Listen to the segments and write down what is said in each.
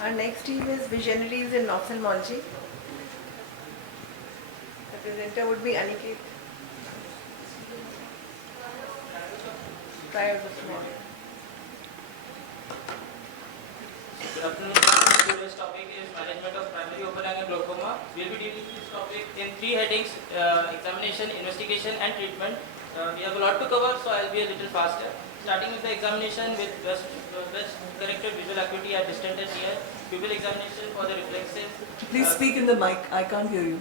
Our next team is Visionaries in Ophthalmology. The presenter would be Aniket. Try out the floor. Good afternoon. Today's topic is management of primary open angle glaucoma. We'll be dealing with this topic in three headings: examination, investigation, and treatment. We have a lot to cover, so I'll be a little faster. Starting with the examination with best corrected visual acuity at distant and near, pupil examination for the reflexive. Please speak in the mic. I can't hear you.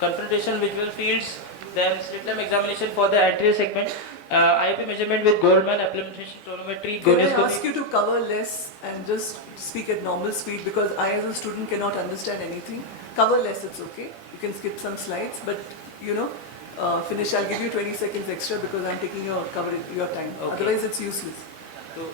Confrontation visual fields, then slit lamp examination for the anterior segment, IOP measurement with Goldman implementation tonometry. Can I ask you to cover less and just speak at normal speed, because I as a student cannot understand anything. Cover less, it's okay. You can skip some slides, but finish. I'll give you 20 seconds extra because I'm taking your time. Okay. Otherwise it's useless. So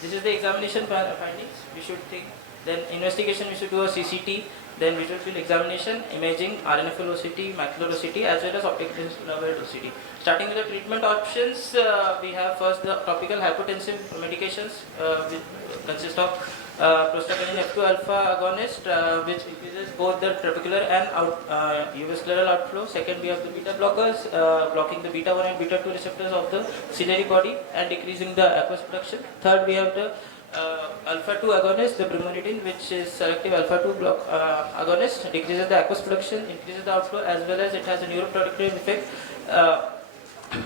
this is the examination findings we should take. Then investigation, we should do a CCT, then visual field examination, imaging, RNFL OCT, macular OCT, as well as optic nerve OCT. Starting with the treatment options, we have first the topical hypotensive medications, which consist of prostaglandin F2 alpha agonist, which increases both the trabecular and uvascular outflow. Second, we have the beta blockers, blocking the beta 1 and beta 2 receptors of the ciliary body and decreasing the aqueous production. Third, we have the alpha 2 agonist, the brimonidine, which is selective alpha 2 block agonist, decreases the aqueous production, increases the outflow, as well as it has a neuroprotective effect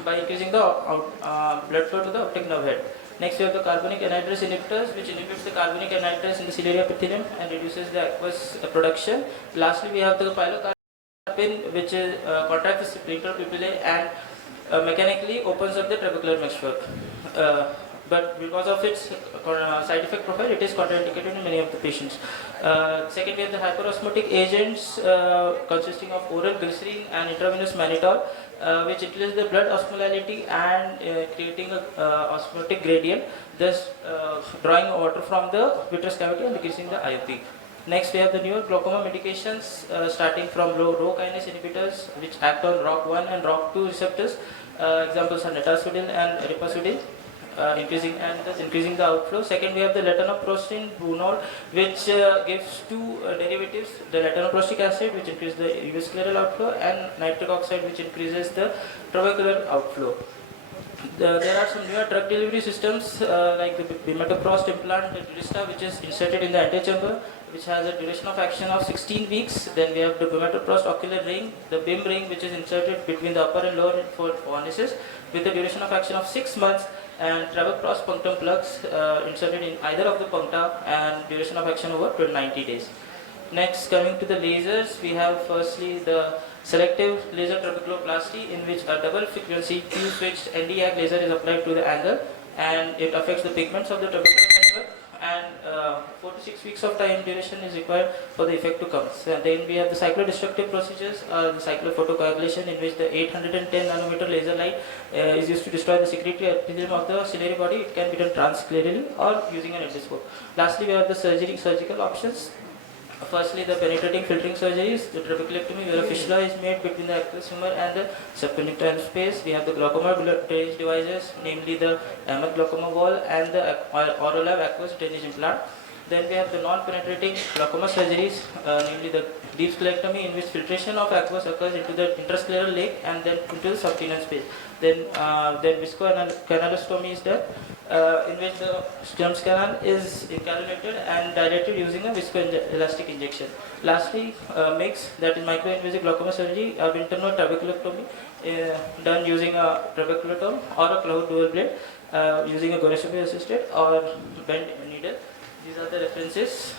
by increasing the blood flow to the optic nerve head. Next, we have the carbonic anhydrase inhibitors, which inhibits the carbonic anhydrase in the ciliary epithelium and reduces the aqueous production. Lastly, we have the pilocarpine, which contracts the sphincter pupillae and mechanically opens up the trabecular meshwork. But because of its side effect profile, it is contraindicated in many of the patients. Second, we have the hyperosmotic agents consisting of oral glycerin and intravenous mannitol, which increases the blood osmolality and creating a osmotic gradient, thus drawing water from the vitreous cavity and decreasing the IOP. Next, we have the newer glaucoma medications starting from Rho kinase inhibitors, which act on ROCK1 and ROCK2 receptors. Examples are netazodil and ripazodil. Increasing the outflow. Second, we have the latanoprostein brunol, which gives two derivatives: the latanoprostic acid, which increases the uvascular outflow, and nitric oxide, which increases the trabecular outflow. There are some newer drug delivery systems like the bimatoprost implant, the Durista, which is inserted in the antechamber, which has a duration of action of 16 weeks. Then we have the bimatoprost ocular ring, the BIM ring, which is inserted between the upper and lower cornices with a duration of action of 6 months, and travoprost punctum plugs inserted in either of the puncta and duration of action over 90 days. Next, coming to the lasers, we have firstly the selective laser trabeculoplasty, in which a double frequency Q-switched Nd:YAG laser is applied to the angle, and it affects the pigments of the trabecular network, and 4 to 6 weeks of time duration is required for the effect to come. So then we have the cyclodestructive procedures, the cyclophotocoagulation, in which the 810 nanometer laser light is used to destroy the secretory epithelium of the ciliary body. It can be done transclerally or using an endoscope. Lastly, we have the surgical options. Firstly, the penetrating filtering surgeries, the trabeculectomy, where a fistula is made between the aqueous humor and the subconjunctival space. We have the glaucoma drainage devices, namely the Ahmed glaucoma wall and the Orolab aqueous drainage implant. Then we have the non-penetrating glaucoma surgeries, namely the deep sclerectomy, in which filtration of aqueous occurs into the intrascleral lake and then into the subtenon space. Then viscocanalostomy is done, in which the stem canal is encapsulated and dilated using a viscoelastic injection. Lastly, MIGS, that is microinvasive glaucoma surgery of internal trabeculectomy, done using a trabeculotome or a cloud dual blade, using a goniostomy assisted or bent needle. These are the references.